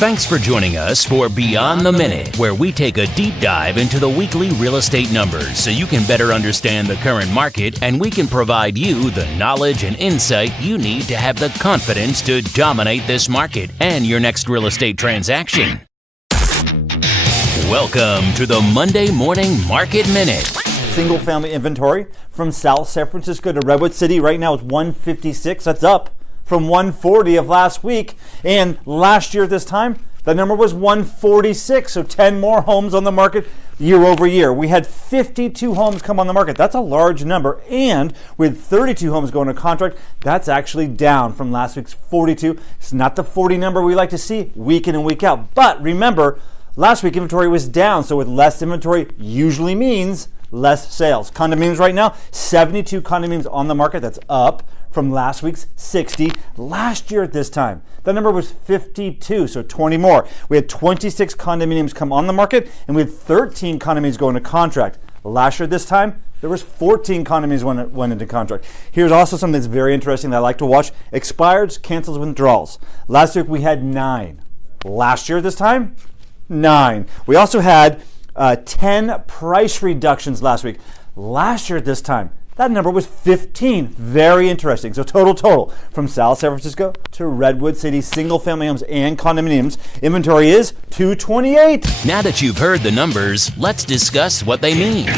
Thanks for joining us for Beyond the Minute, where we take a deep dive into the weekly real estate numbers so you can better understand the current market and we can provide you the knowledge and insight you need to have the confidence to dominate this market and your next real estate transaction. Welcome to the Monday Morning Market Minute. Single family inventory from South San Francisco to Redwood City right now is 156. That's up from 140 of last week. And last year at this time, the number was 146. So 10 more homes on the market year over year. We had 52 homes come on the market. That's a large number. And with 32 homes going to contract, that's actually down from last week's 42. It's not the 40 number we like to see week in and week out. But remember, last week inventory was down. So with less inventory usually means less sales. Condominiums right now, 72 condominiums on the market. That's up from last week's 60. Last year at this time, the number was 52, so 20 more. We had 26 condominiums come on the market, and we had 13 condominiums go into contract. Last year at this time, there was 14 condominiums went into contract. Here's also something that's very interesting that I like to watch. Expireds, cancels, withdrawals. Last week we had 9. Last year at this time, 9. We also had 10 price reductions last week. Last year at this time, that number was 15. Very interesting. So total from South San Francisco to Redwood City, single family homes and condominiums, inventory is 228. Now that you've heard the numbers, let's discuss what they mean.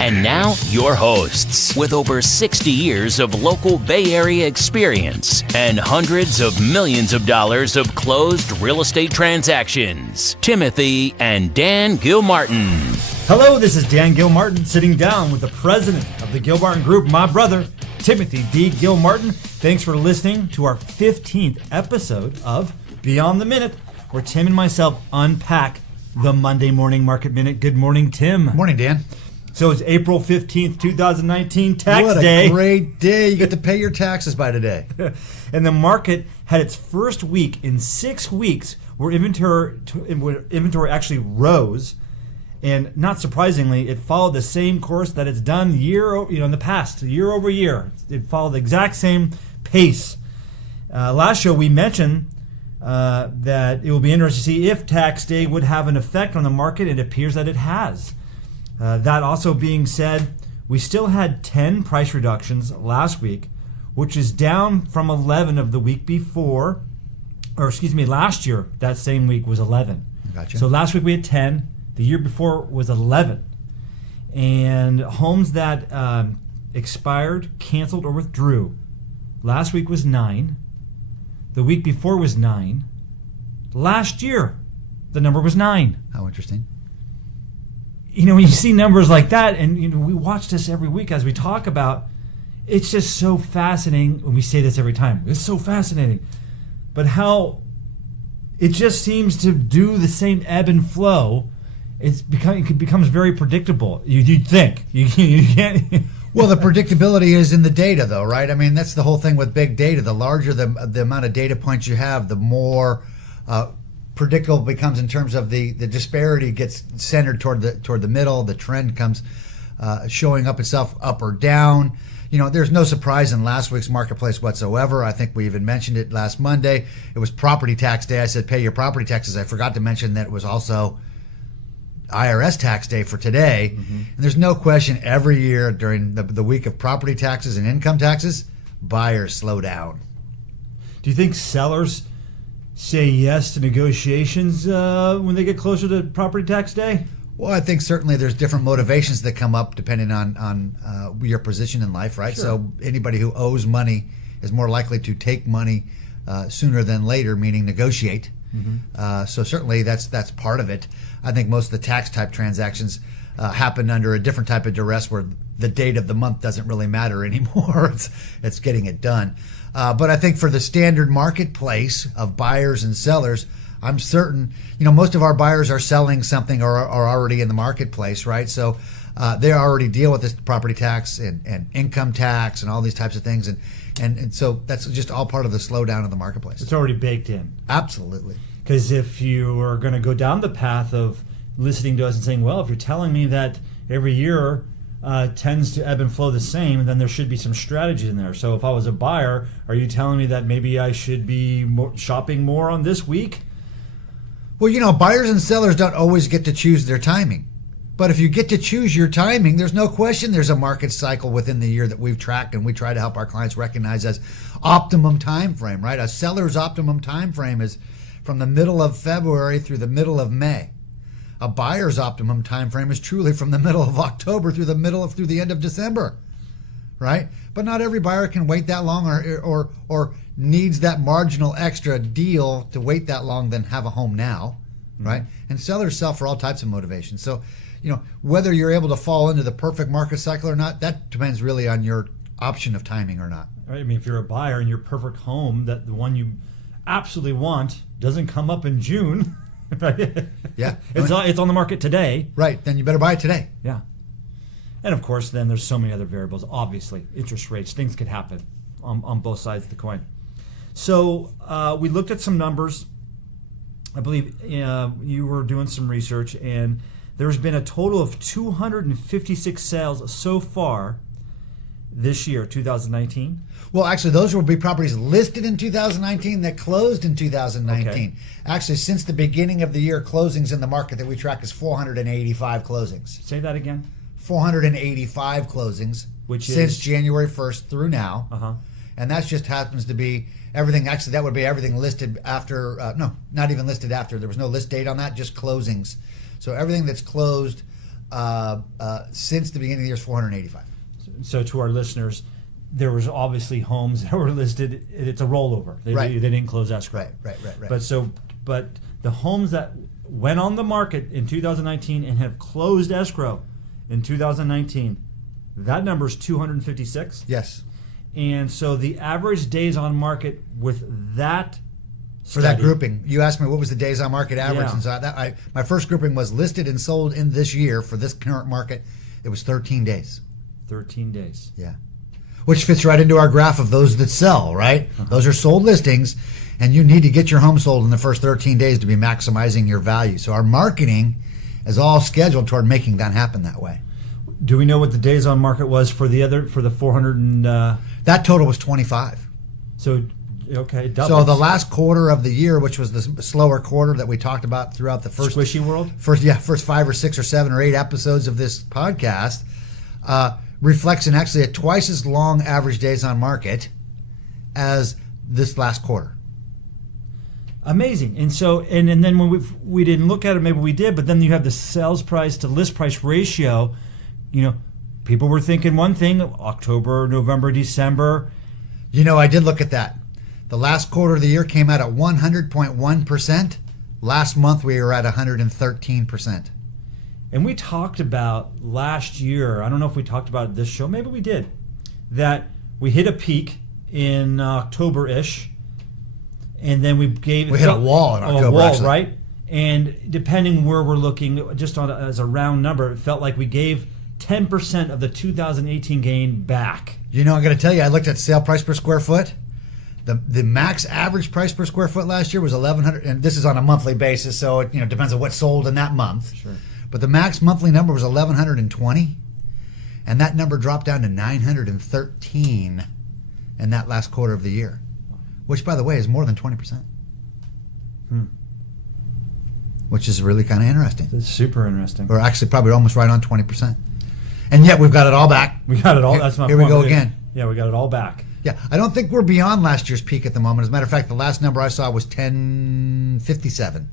And now, your hosts, with over 60 years of local Bay Area experience and hundreds of millions of dollars of closed real estate transactions, Timothy and Dan Gilmartin. Hello, this is Dan Gilmartin, sitting down with the president of the Gilmartin Group, my brother, Timothy D. Gilmartin. Thanks for listening to our 15th episode of Beyond the Minute, where Tim and myself unpack the Monday Morning Market Minute. Good morning, Tim. Morning, Dan. So it's April 15th, 2019, tax day. What a great day. You get to pay your taxes by today. And the market had its first week in 6 weeks where inventory actually rose. And not surprisingly, it followed the same course that it's done in the past, year over year. It followed the exact same pace. Last show we mentioned that it will be interesting to see if tax day would have an effect on the market. It appears that it has. That also being said, we still had 10 price reductions last week, which is down from 11 of the week before, last year, that same week was 11. Gotcha. So last week we had 10, the year before was 11. And homes that expired, canceled, or withdrew, last week was 9, the week before was 9, last year the number was 9. How interesting. You know, when you see numbers like that, and we watch this every week as we talk about, it's just so fascinating. When we say this every time, it's so fascinating. But how it just seems to do the same ebb and flow. It becomes very predictable. You'd think you can't. Well, the predictability is in the data, though, right? I mean, that's the whole thing with big data. The larger the amount of data points you have, the more predictable it becomes in terms of the disparity gets centered toward the middle. The trend comes showing up itself up or down. You know, there's no surprise in last week's marketplace whatsoever. I think we even mentioned it last Monday. It was property tax day. I said pay your property taxes. I forgot to mention that it was also IRS tax day for today. Mm-hmm. And there's no question every year during the week of property taxes and income taxes, buyers slow down. Do you think sellers say yes to negotiations when they get closer to property tax day? Well, I think certainly there's different motivations that come up depending on your position in life, right? Sure. So anybody who owes money is more likely to take money sooner than later, meaning negotiate. Mm-hmm. So certainly that's part of it. I think most of the tax type transactions happen under a different type of duress where the date of the month doesn't really matter anymore. It's getting it done. But I think for the standard marketplace of buyers and sellers, I'm certain, most of our buyers are selling something or are already in the marketplace, right? So they already deal with this property tax and income tax and all these types of things. And so that's just all part of the slowdown of the marketplace. It's already baked in. Absolutely. Because if you are going to go down the path of listening to us and saying, well, if you're telling me that every year tends to ebb and flow the same, then there should be some strategy in there. So if I was a buyer, are you telling me that maybe I should be shopping more on this week Well, buyers and sellers don't always get to choose their timing. But if you get to choose your timing, there's no question there's a market cycle within the year that we've tracked and we try to help our clients recognize as optimum time frame, right? A seller's optimum time frame is from the middle of February through the middle of May. A buyer's optimum time frame is truly from the middle of October through the end of December, right? But not every buyer can wait that long or needs that marginal extra deal to wait that long than have a home now, right? And sellers sell for all types of motivations. So, whether you're able to fall into the perfect market cycle or not, that depends really on your option of timing or not. Right. I mean, if you're a buyer and your perfect home, that the one you absolutely want doesn't come up in June, right? Yeah. It's on the market today. Right. Then you better buy it today. Yeah. And of course, then there's so many other variables. Obviously, interest rates, things could happen on both sides of the coin. So we looked at some numbers. I believe you were doing some research, and there's been a total of 256 sales so far this year, 2019. Well, actually, those will be properties listed in 2019 that closed in 2019. Okay. Actually, since the beginning of the year, closings in the market that we track is 485 closings. Say that again. 485 closings, Which since is? January 1st through now. Uh-huh. And that just happens to be everything. Actually, that would be everything listed after. No, not even listed after. There was no list date on that, just closings. So everything that's closed since the beginning of the year is 485. So to our listeners, there was obviously homes that were listed. It's a rollover. They didn't close escrow. Right. But the homes that went on the market in 2019 and have closed escrow in 2019, that number is 256. Yes. And so the average days on market with that for that grouping, you asked me what was the days on market average, and so my first grouping was listed and sold in this year for this current market. It was 13 days. 13 days. Yeah. Which fits right into our graph of those that sell, right? Uh-huh. Those are sold listings, and you need to get your home sold in the first 13 days to be maximizing your value. So our marketing is all scheduled toward making that happen that way. Do we know what the days on market was for the 400 and... That total was 25. So, okay, doubles. So the last quarter of the year, which was the slower quarter that we talked about throughout the first... Squishy world? First 5 or 6 or 7 or 8 episodes of this podcast, reflects in actually a twice as long average days on market as this last quarter. Amazing. And so, and then when we didn't look at it, maybe we did, but then you have the sales price to list price ratio. People were thinking one thing, October, November, December. I did look at that. The last quarter of the year came out at 100.1%. Last month we were at 113%. And we talked about last year, I don't know if we talked about it this show, maybe we did, that we hit a peak in October-ish, and then we hit a wall in October, actually. Right? And depending where we're looking, just as a round number, it felt like we gave 10% of the 2018 gain back. I'm going to tell you, I looked at sale price per square foot. The max average price per square foot last year was $1,100, and this is on a monthly basis, so it depends on what sold in that month. Sure. But the max monthly number was $1,120, and that number dropped down to $913 in that last quarter of the year, which, by the way, is more than 20%. Which is really kind of interesting. It's super interesting. Or actually probably almost right on 20%. And yet we've got it all back. We got it all. That's my point. Here we go again. Yeah, we got it all back. Yeah, I don't think we're beyond last year's peak at the moment. As a matter of fact, the last number I saw was 1,057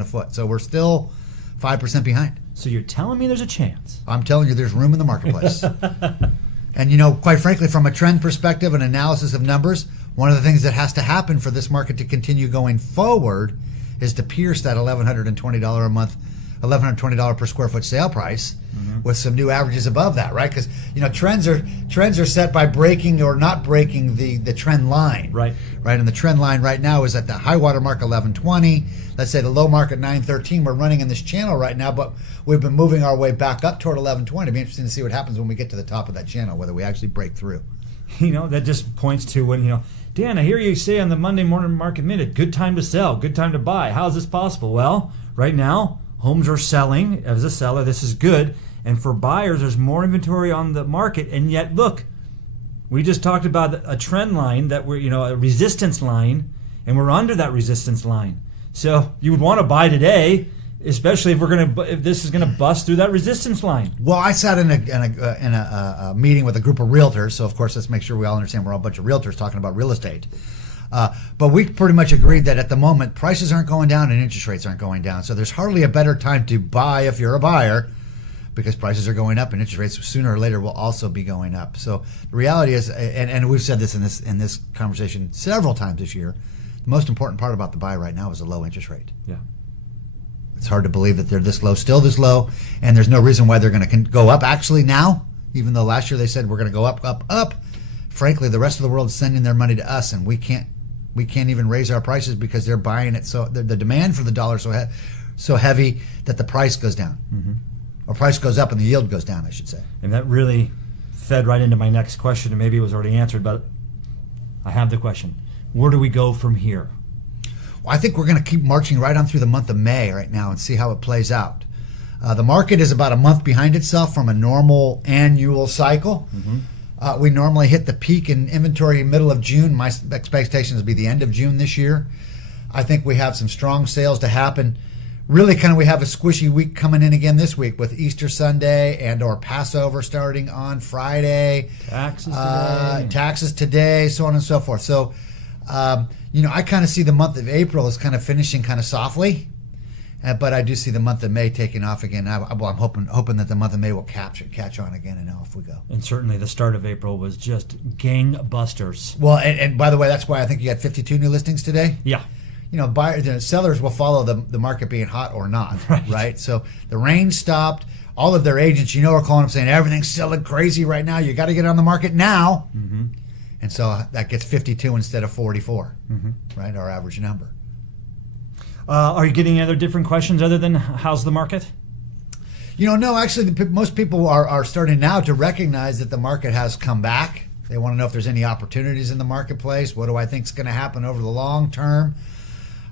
a foot. So we're still 5% behind. So you're telling me there's a chance? I'm telling you there's room in the marketplace. And quite frankly, from a trend perspective and analysis of numbers, one of the things that has to happen for this market to continue going forward is to pierce that $1,120 a month, $1,120 per square foot sale price, with some new averages above that, right? Because trends are set by breaking or not breaking the trend line, right? And the trend line right now is at the high water mark 1120. Let's say the low mark at 913. We're running in this channel right now, but we've been moving our way back up toward 1120. It'd be interesting to see what happens when we get to the top of that channel, whether we actually break through. That just points to when Dan, I hear you say on the Monday Morning Market Minute, good time to sell, good time to buy. How is this possible? Well, right now, homes are selling. As a seller, this is good. And for buyers, there's more inventory on the market. And yet, look, we just talked about a trend line that we're, a resistance line, and we're under that resistance line. So you would want to buy today, especially if this is gonna bust through that resistance line. Well, I sat in a meeting with a group of realtors, so of course let's make sure we all understand we're all a bunch of realtors talking about real estate. But we pretty much agreed that at the moment prices aren't going down and interest rates aren't going down. So there's hardly a better time to buy if you're a buyer, because prices are going up and interest rates sooner or later will also be going up. So the reality is, and we've said this in this conversation several times this year, the most important part about the buy right now is a low interest rate. Yeah. It's hard to believe that they're this low, still this low, and there's no reason why they're going to go up actually now, even though last year they said we're going to go up, up, up. Frankly, the rest of the world is sending their money to us, and we can't even raise our prices because they're buying it. So the demand for the dollar so heavy that the price goes down. Mm-hmm. Or price goes up and the yield goes down, I should say. And that really fed right into my next question, and maybe it was already answered, but I have the question. Where do we go from here? Well, I think we're going to keep marching right on through the month of May right now and see how it plays out. The market is about a month behind itself from a normal annual cycle. Mm-hmm. We normally hit the peak in inventory middle of June. My expectations will be the end of June this year. I think we have some strong sales to happen. Really we have a squishy week coming in again this week with Easter Sunday and or Passover starting on Friday. Taxes today, so on and so forth. So, I kind of see the month of April as kind of finishing kind of softly, but I do see the month of May taking off again. I'm hoping that the month of May will catch on again, and off we go. And certainly the start of April was just gangbusters. Well, and by the way, that's why I think you got 52 new listings today. Yeah. Sellers will follow the market being hot or not, right? So the rain stopped. All of their agents, are calling them saying everything's selling crazy right now. You got to get on the market now. Mm-hmm. And so that gets 52 instead of 44, mm-hmm. right? Our average number. Are you getting any other different questions other than how's the market? No, actually, most people are starting now to recognize that the market has come back. They want to know if there's any opportunities in the marketplace. What do I think is going to happen over the long term?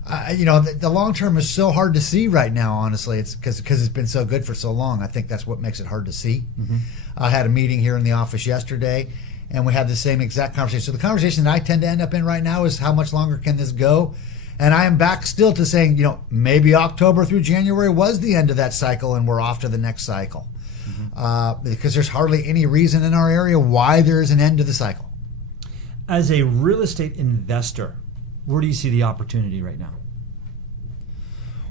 The long term is so hard to see right now, honestly. It's because it's been so good for so long. I think that's what makes it hard to see. Mm-hmm. I had a meeting here in the office yesterday, and we had the same exact conversation. So the conversation that I tend to end up in right now is how much longer can this go? And I am back still to saying, maybe October through January was the end of that cycle and we're off to the next cycle. Mm-hmm. Because there's hardly any reason in our area why there's an end to the cycle. As a real estate investor, where do you see the opportunity right now?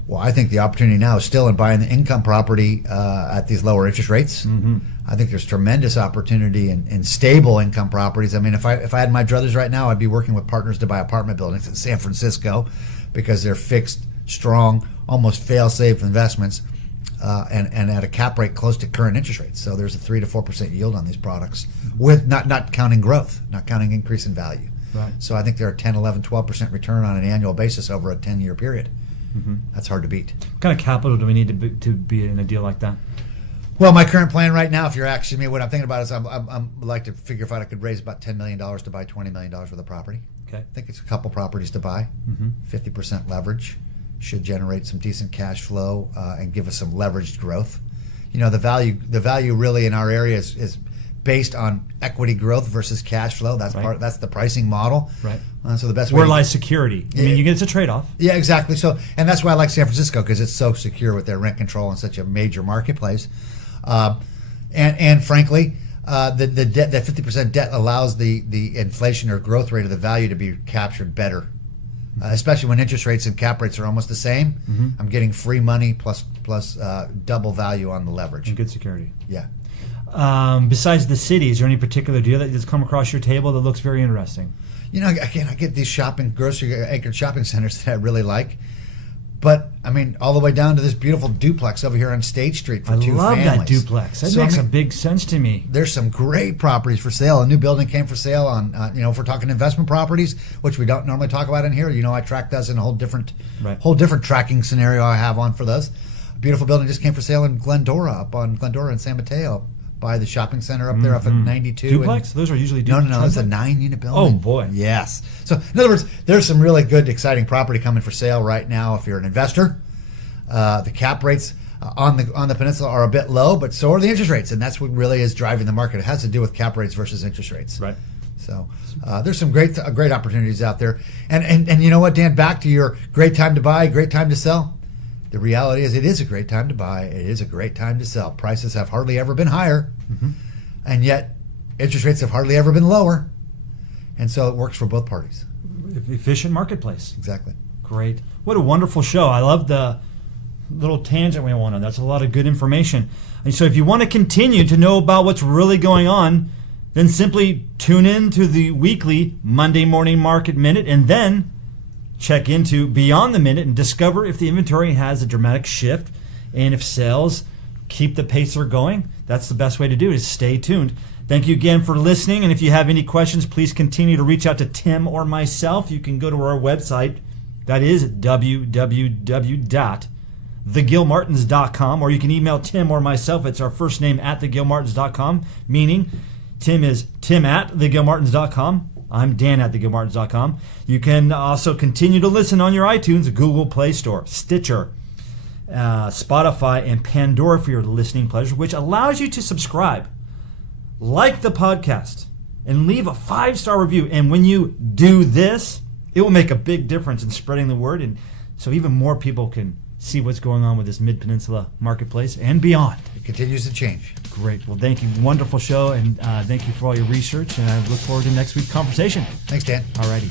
Well, I think the opportunity now is still in buying the income property at these lower interest rates. Mm-hmm. I think there's tremendous opportunity in stable income properties. I mean, if I had my druthers right now, I'd be working with partners to buy apartment buildings in San Francisco because they're fixed, strong, almost fail-safe investments and at a cap rate close to current interest rates. So there's a 3 to 4% yield on these products with not counting growth, not counting increase in value. Right. So I think they're a 10, 11, 12% return on an annual basis over a 10-year period. Mm-hmm. That's hard to beat. What kind of capital do we need to be in a deal like that? Well, my current plan right now, if you're asking me, what I'm thinking about is I'm like to figure if I could raise about $10 million to buy $20 million worth of property. Okay. I think it's a couple properties to buy. Mm-hmm. 50% leverage should generate some decent cash flow and give us some leveraged growth. The value really in our area is based on equity growth versus cash flow. That's right. That's the pricing model. Right. So the best where lies security. It's a trade-off. Yeah, exactly. So, and that's why I like San Francisco because it's so secure with their rent control and such a major marketplace. And frankly, the debt, that 50% debt allows the inflation or growth rate of the value to be captured better. Especially when interest rates and cap rates are almost the same. Mm-hmm. I'm getting free money plus double value on the leverage. And good security. Yeah. Besides the city, is there any particular deal that has come across your table that looks very interesting? Again, I get these grocery anchored shopping centers that I really like. But, all the way down to this beautiful duplex over here on State Street for two families. I love that duplex. That makes a big sense to me. There's some great properties for sale. A new building came for sale on, if we're talking investment properties, which we don't normally talk about in here. I track those in a whole different tracking scenario I have on for those. A beautiful building just came for sale in Glendora, up on Glendora and San Mateo, by the shopping center up there off at 92. Duplex? Those are usually duplex. No, it's a 9-unit building. Oh, boy. Yes. So, in other words, there's some really good, exciting property coming for sale right now if you're an investor. The cap rates on the peninsula are a bit low, but so are the interest rates, and that's what really is driving the market. It has to do with cap rates versus interest rates. Right. So there's some great opportunities out there. And you know what, Dan, back to your great time to buy, great time to sell. The reality is it is a great time to buy. It is a great time to sell. Prices have hardly ever been higher, and yet interest rates have hardly ever been lower. And so it works for both parties. Efficient marketplace. Exactly. Great. What a wonderful show. I love the little tangent we went on. That's a lot of good information. And so if you want to continue to know about what's really going on, then simply tune in to the weekly Monday Morning Market Minute and then check into Beyond the Minute and discover if the inventory has a dramatic shift and if sales keep the pacer going. That's the best way to do it, is stay tuned. Thank you again for listening, and if you have any questions, please continue to reach out to Tim or myself. You can go to our website. That is www.thegilmartins.com, or you can email Tim or myself. It's our first name at thegilmartins.com, meaning Tim is Tim at thegilmartins.com. I'm Dan at thegilmartins.com. You can also continue to listen on your iTunes, Google Play Store, Stitcher, Spotify, and Pandora for your listening pleasure, which allows you to subscribe, like the podcast, and leave a 5-star review. And when you do this, it will make a big difference in spreading the word, and so even more people can see what's going on with this Mid-Peninsula marketplace and beyond. It continues to change. Great. Well, thank you. Wonderful show, and thank you for all your research, and I look forward to next week's conversation. Thanks, Dan. All righty.